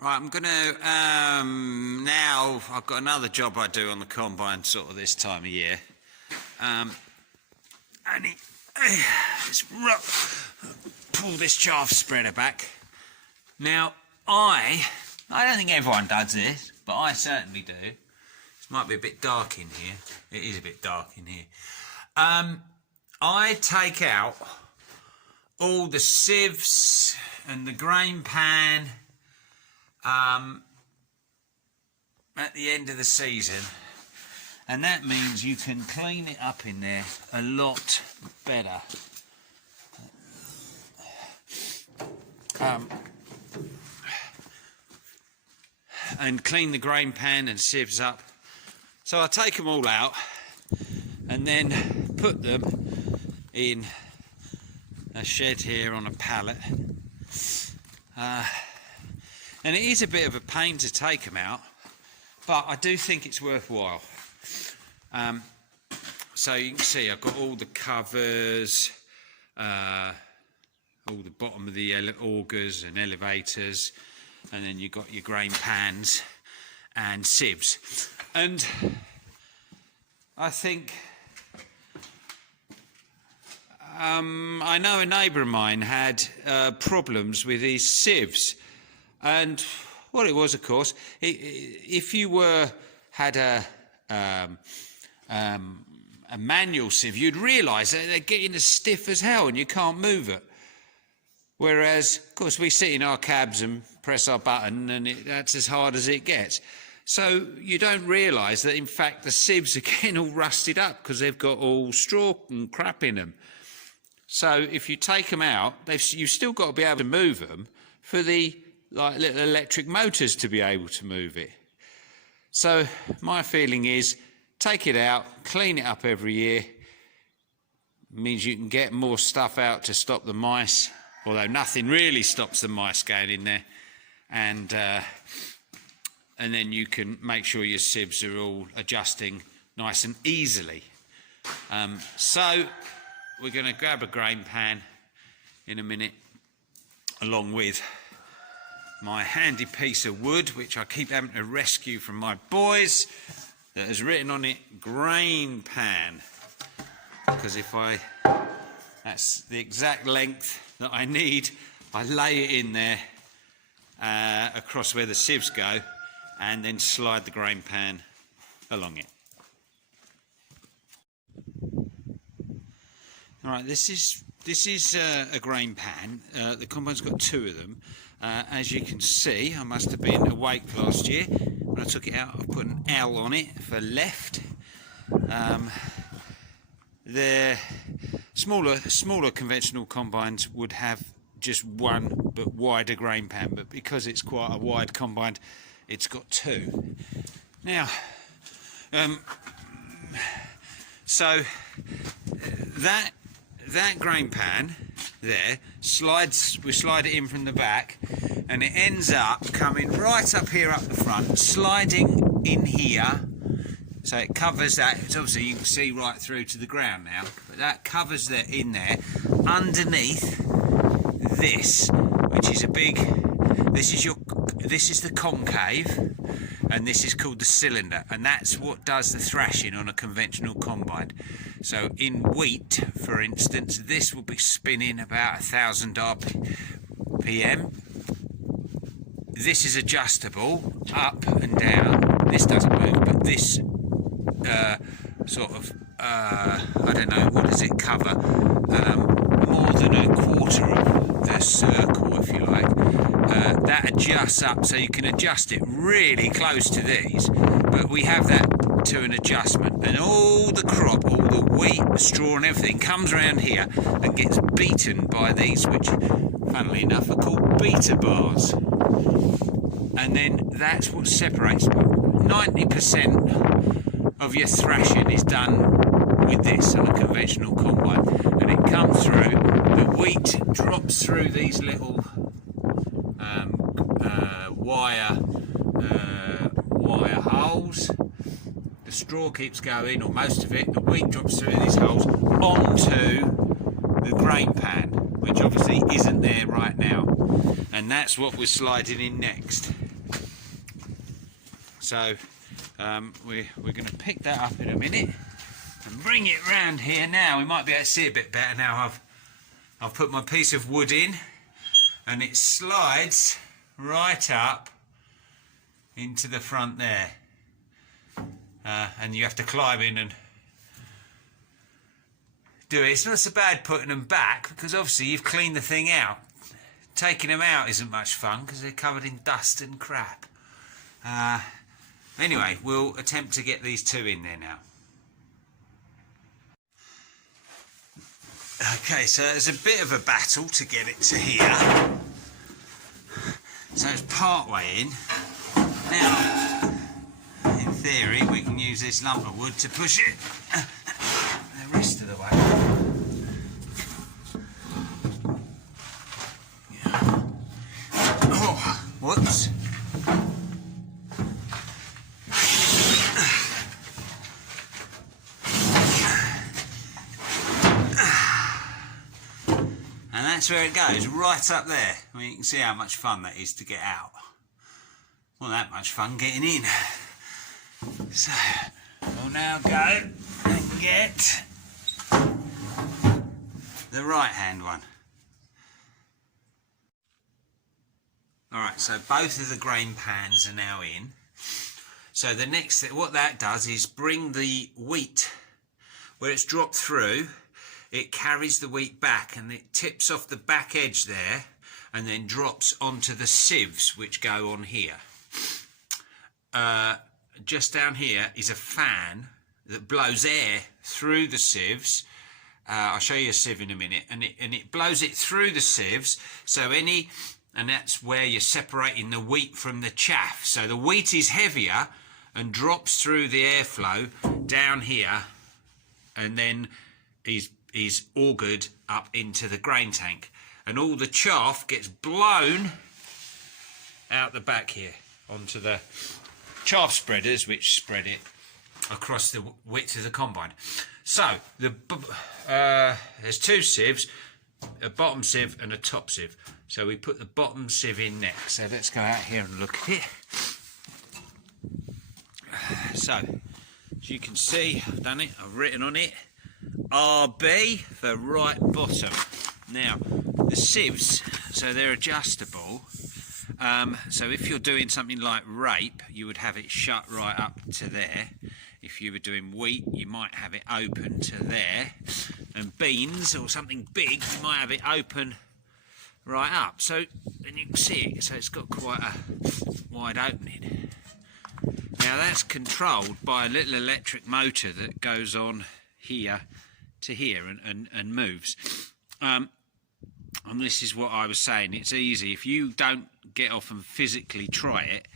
Right, I'm gonna now I've got another job I do on the combine sort of this time of year. Let's pull this chaff spreader back. Now I don't think everyone does this, but I certainly do. This might be a bit dark in here. It is a bit dark in here. I take out all the sieves and the grain pan at the end of the season, and that means you can clean it up in there a lot better. And clean the grain pan and sieves up. So I take them all out and then put them in a shed here on a pallet. And it is a bit of a pain to take them out, but I do think it's worthwhile. So you can see I've got all the covers, all the bottom of the augers and elevators, and then you've got your grain pans and sieves. And I think I know a neighbour of mine had problems with his sieves. And what it was, of course, if you had a manual sieve, you'd realise that they're getting as stiff as hell and you can't move it. Whereas, of course, we sit in our cabs and press our button and that's as hard as it gets. So you don't realise that, in fact, the sieves are getting all rusted up because they've got all straw and crap in them. So if you take them out, you've still got to be able to move them for the little electric motors to be able to move it. So my feeling is, take it out, clean it up every year. It means you can get more stuff out to stop the mice, although nothing really stops the mice going in there. And then you can make sure your sieves are all adjusting nice and easily. So we're going to grab a grain pan in a minute, along with my handy piece of wood, which I keep having to rescue from my boys, that has written on it grain pan, because that's the exact length that I need. I lay it in there across where the sieves go, and then slide the grain pan along it. All right, this is a grain pan. The combine's got two of them. As you can see, I must have been awake last year. When I took it out, I put an L on it for left. The smaller conventional combines would have just one but wider grain pan, but because it's quite a wide combine, it's got two. Now, so that grain pan there we slide it in from the back, and it ends up coming right up here up the front, sliding in here, so it covers that. It's obviously, you can see right through to the ground now, but that covers that in there underneath this, which is this is the concave, and this is called the cylinder, and that's what does the thrashing on a conventional combine. So in wheat, for instance, this will be spinning about 1000 RPM. This is adjustable up and down. This doesn't move, but this I don't know, what does it cover? More than a quarter of the circle, if you like. That adjusts up, so you can adjust it really close to these, but we have that to an adjustment, and all the crop, all the wheat, straw and everything comes around here and gets beaten by these, which funnily enough are called beater bars. And then that's what separates. 90% of your thrashing is done with this on a conventional combine, and it comes through, the wheat drops through these little wire holes. The straw keeps going, or most of it. The wheat drops through these holes onto the grain pan, which obviously isn't there right now, and that's what we're sliding in next. So we're going to pick that up in a minute and bring it round here now. We might be able to see a bit better now. I've put my piece of wood in and it slides right up into the front there. And you have to climb in and do it. It's not so bad putting them back because obviously you've cleaned the thing out. Taking them out isn't much fun because they're covered in dust and crap. Anyway, we'll attempt to get these two in there now. Okay, so there's a bit of a battle to get it to here. So it's part way in. Now, in theory, we can use this lump of wood to push it the rest of the way. Oh, whoops. And that's where it goes, right up there. I mean, you can see how much fun that is to get out. Not that much fun getting in. So, we'll now go and get the right hand one. Alright, so both of the grain pans are now in. So the next thing, what that does is bring the wheat, where it's dropped through, it carries the wheat back and it tips off the back edge there and then drops onto the sieves which go on here. Just down here is a fan that blows air through the sieves. I'll show you a sieve in a minute, and it blows it through the sieves, and that's where you're separating the wheat from the chaff. So the wheat is heavier and drops through the airflow down here, and then is augured up into the grain tank, and all the chaff gets blown out the back here onto the chaff spreaders, which spread it across the width of the combine. So there's two sieves, a bottom sieve and a top sieve. So we put the bottom sieve in next. So let's go out here and look at it. So as you can see, I've done it, I've written on it RB for right bottom. Now the sieves, so they're adjustable. So if you're doing something like rape, you would have it shut right up to there. If you were doing wheat, you might have it open to there. And beans or something big, you might have it open right up. So, and you can see it, so it's got quite a wide opening. Now that's controlled by a little electric motor that goes on here to here and moves. And this is what I was saying, it's easy. If you don't get off and physically try it,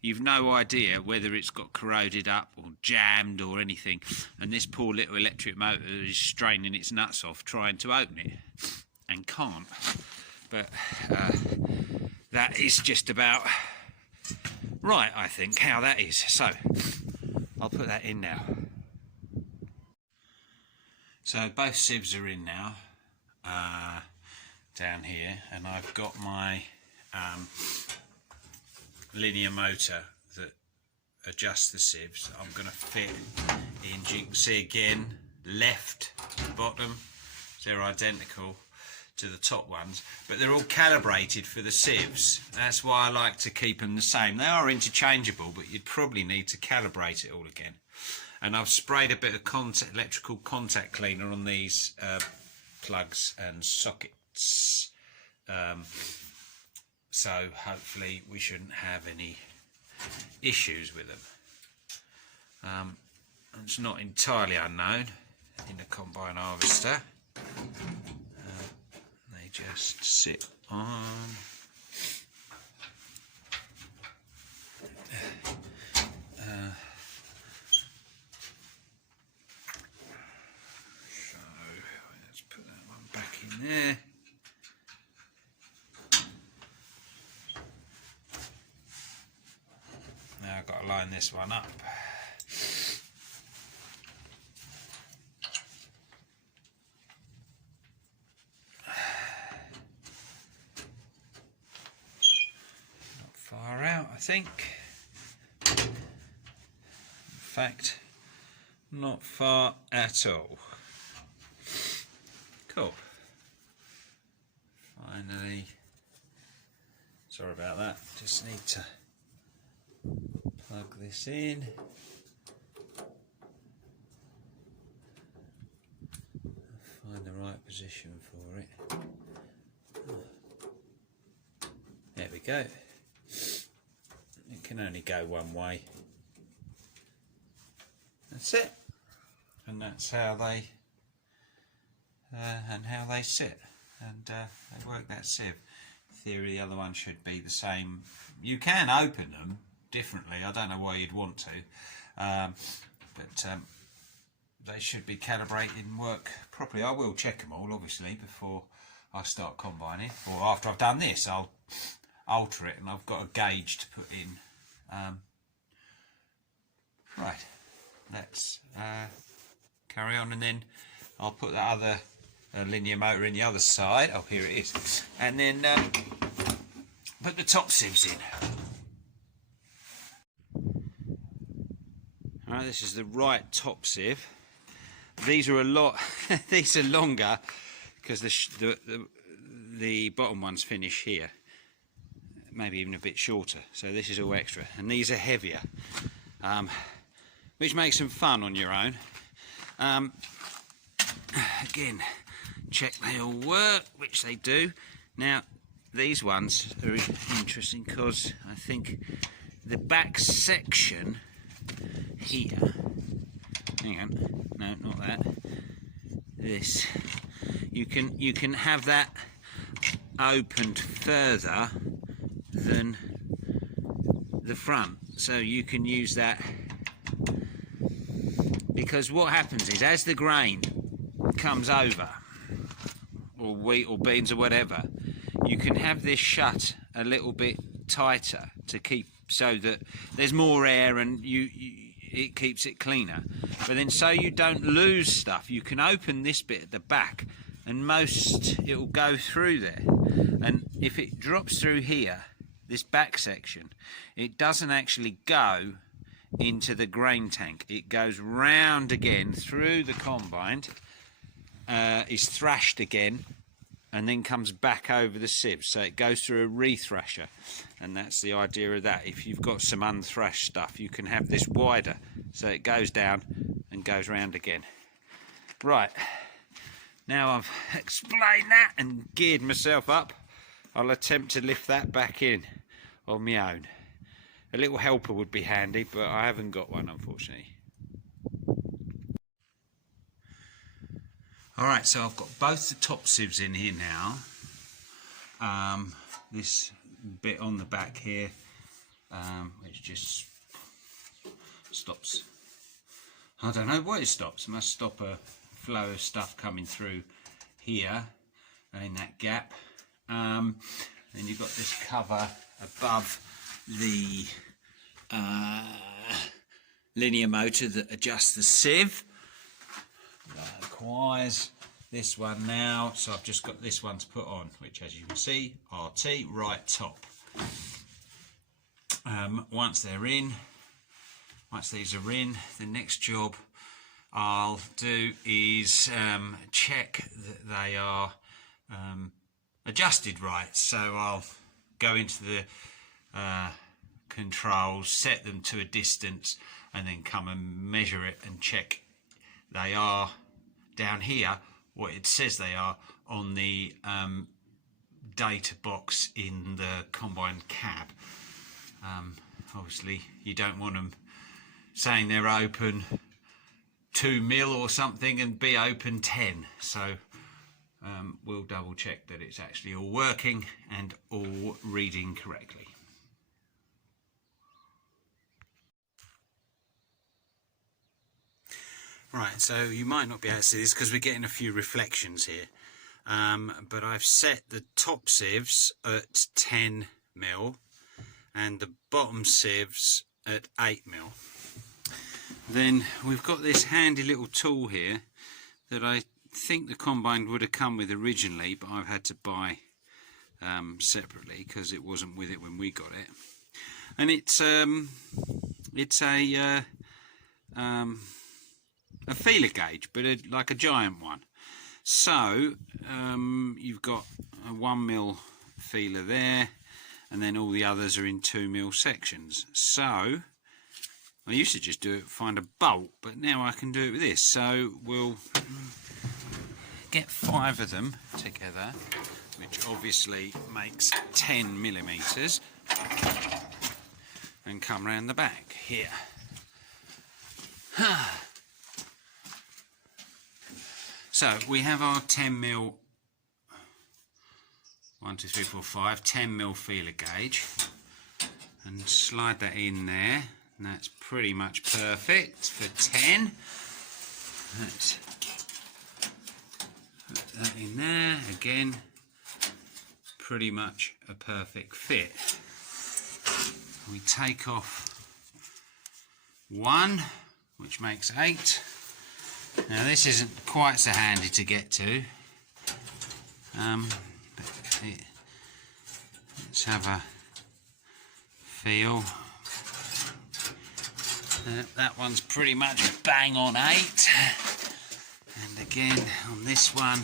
you've no idea whether it's got corroded up or jammed or anything. And this poor little electric motor is straining its nuts off trying to open it and can't. But that is just about right, I think, how that is. So I'll put that in now. So both sieves are in now, down here, and I've got my linear motor that adjusts the sieves. I'm going to fit in. You can see again, left, bottom, they're identical to the top ones, but they're all calibrated for the sieves. That's why I like to keep them the same. They are interchangeable, but you'd probably need to calibrate it all again. And I've sprayed a bit of electrical contact cleaner on these plugs and sockets. So hopefully we shouldn't have any issues with them. It's not entirely unknown in a combine harvester. They just sit on. So let's put that one back in there. Now I've got to line this one up. Not far out, I think. fact, not far at all. Cool. Finally, sorry about that, just need to plug this in. Find the right position for it. There we go. It can only go one way. That's it. And that's how they sit. And they work that sieve. In theory, the other one should be the same. You can open them differently. I don't know why you'd want to, but they should be calibrated and work properly. I will check them all, obviously, before I start combining, or after I've done this. I'll alter it, and I've got a gauge to put in. Right, let's carry on, and then I'll put that other linear motor in the other side. Oh, here it is. And then put the top sieves in. Alright, this is the right top sieve. These are a lot, these are longer because the bottom ones finish here. Maybe even a bit shorter. So this is all extra. And these are heavier, which makes them fun on your own. Again, check they all work, which they do. Now, these ones are interesting because I think the back section here, hang on, no, not that, this, you can have that opened further than the front, so you can use that, because what happens is as the grain comes over, or wheat or beans or whatever, you can have this shut a little bit tighter to keep, so that there's more air and it keeps it cleaner. But then, so you don't lose stuff, you can open this bit at the back and it will go through there. And if it drops through here, this back section, it doesn't actually go into the grain tank. It goes round again through the combine, is thrashed again, and then comes back over the sieve. So it goes through a rethrasher, and that's the idea of that. If you've got some unthrashed stuff, you can have this wider, so it goes down and goes round again. Right, now I've explained that and geared myself up, I'll attempt to lift that back in on my own. A little helper would be handy, but I haven't got one, unfortunately. Alright, so I've got both the top sieves in here now. This bit on the back here, which just stops, I don't know what it stops, it must stop a flow of stuff coming through here in that gap. Then you've got this cover above the linear motor that adjusts the sieve. Likewise, this one now, so I've just got this one to put on, which, as you can see, RT right top. Once these are in, the next job I'll do is check that they are adjusted right. So I'll go into the controls, set them to a distance, and then come and measure it and check they are down here what it says they are on the data box in the combine cab. Obviously you don't want them saying they're open 2 mil or something and be open 10, so we'll double check that it's actually all working and all reading correctly. Right, so you might not be able to see this because we're getting a few reflections here, but I've set the top sieves at 10 mil and the bottom sieves at 8 mil. Then we've got this handy little tool here that I think the combine would have come with originally, but I've had to buy separately because it wasn't with it when we got it. And it's a a feeler gauge, but like a giant one. So you've got a 1mm feeler there, and then all the others are in 2mm sections. So I used to just do it, find a bolt, but now I can do it with this. So we'll get 5 of them together, which obviously makes 10mm, and come round the back here. So we have our 10mm, 1, 2, 3, 4, 5, 10mm feeler gauge, and slide that in there, and that's pretty much perfect for 10. Let's put that in there, again, pretty much a perfect fit. We take off 1, which makes 8. Now this isn't quite so handy to get to. Let's have a feel. That one's pretty much bang on 8. And again on this one,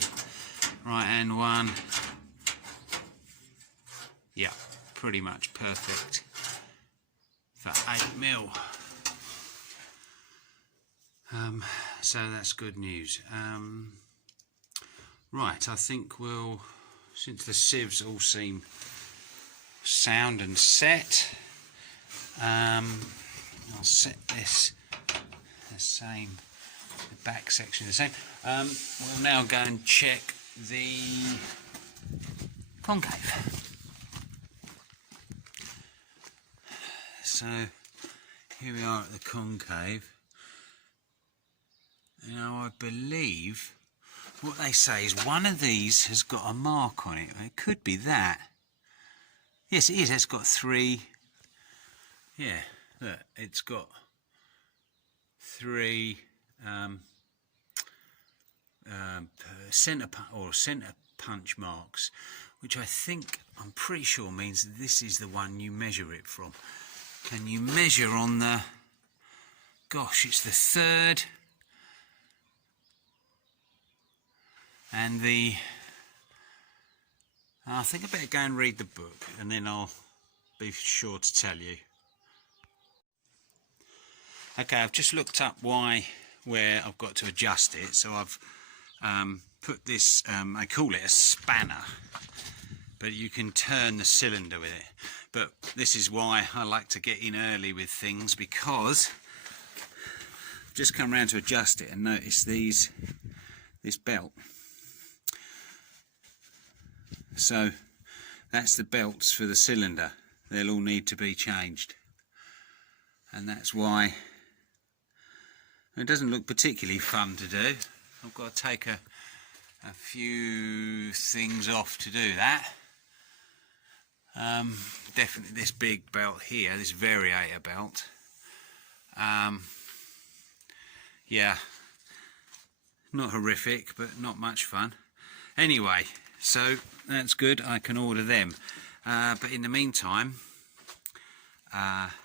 right hand one, yeah, pretty much perfect for 8mm. So that's good news. Right, I think we'll, since the sieves all seem sound and set, I'll set this the same, the back section the same. We'll now go and check the concave. So here we are at the concave. Now I believe what they say is one of these has got a mark on it. It could be that. Yes, it is. It's got 3. Yeah, look, it's got 3 centre punch marks, which I think, I'm pretty sure means this is the one you measure it from. Can you measure on the? Gosh, it's the 3rd. And I think I better go and read the book, and then I'll be sure to tell you. Okay, I've just looked up where I've got to adjust it. So I've put this, I call it a spanner, but you can turn the cylinder with it. But this is why I like to get in early with things, because I've just come round to adjust it and notice this belt. So that's the belts for the cylinder. They'll all need to be changed, and that's why it doesn't look particularly fun to do. I've got to take a few things off to do that. Definitely this big belt here, this variator belt. Yeah, not horrific, but not much fun. Anyway, so that's good, I can order them. But in the meantime,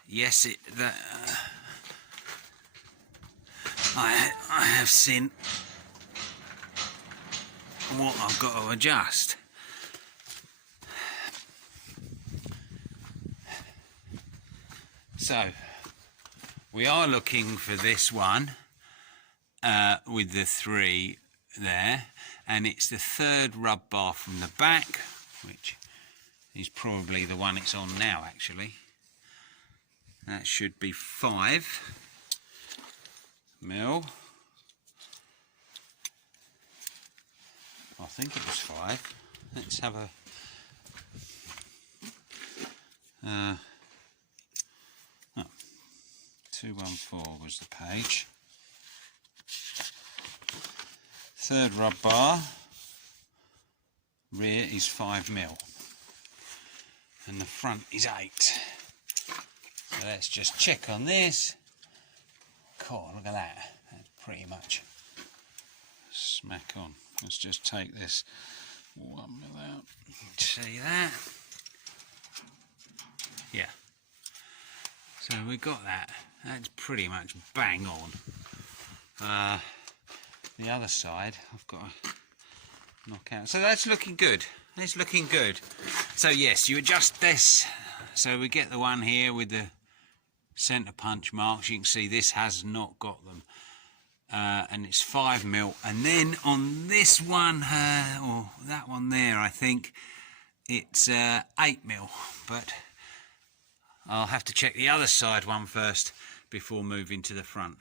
yes, I have seen what I've got to adjust. So we are looking for this one with the 3 there, and it's the 3rd rub bar from the back, which is probably the one it's on now actually. That should be 5mm. I think it was 5. Let's have a 214 was the page. 3rd rub bar, rear is 5mm, and the front is 8. So let's just check on this. Cool, look at that. That's pretty much smack on. Let's just take this 1mm out. See that? Yeah. So we got that. That's pretty much bang on. The other side, I've got to knock out. So that's looking good. It's looking good. So yes, you adjust this. So we get the one here with the centre punch marks. You can see this has not got them. And it's 5mm. And then on this one, or that one there, I think it's 8mm. But I'll have to check the other side one first before moving to the front.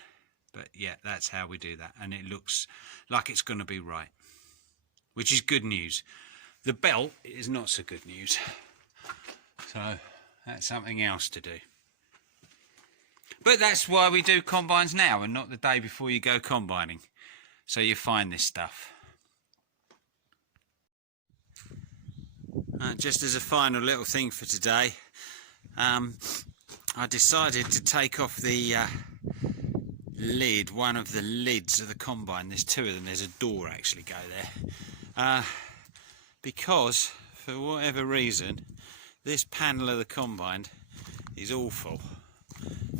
But yeah, that's how we do that. And it looks like it's going to be right, which is good news. The belt is not so good news. So that's something else to do. But that's why we do combines now and not the day before you go combining. So you find this stuff. Just as a final little thing for today, I decided to take off the lid, one of the lids of the combine. There's two of them. There's a door actually go there. Because for whatever reason, this panel of the combine is awful.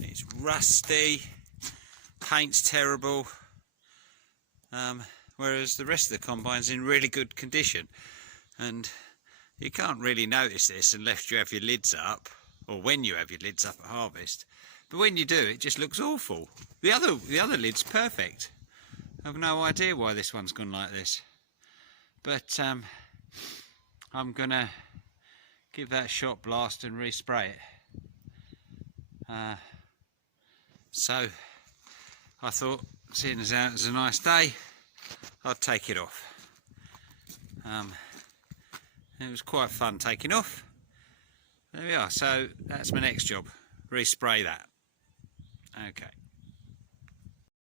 It's rusty, paint's terrible, whereas the rest of the combine's in really good condition. And you can't really notice this unless you have your lids up, or when you have your lids up at harvest. But when you do, it just looks awful. The other lid's perfect. I have no idea why this one's gone like this. But I'm gonna give that a shot blast and respray it. So I thought, seeing as how it's a nice day, I'd take it off. It was quite fun taking off. There we are. So that's my next job. Respray that. Okay.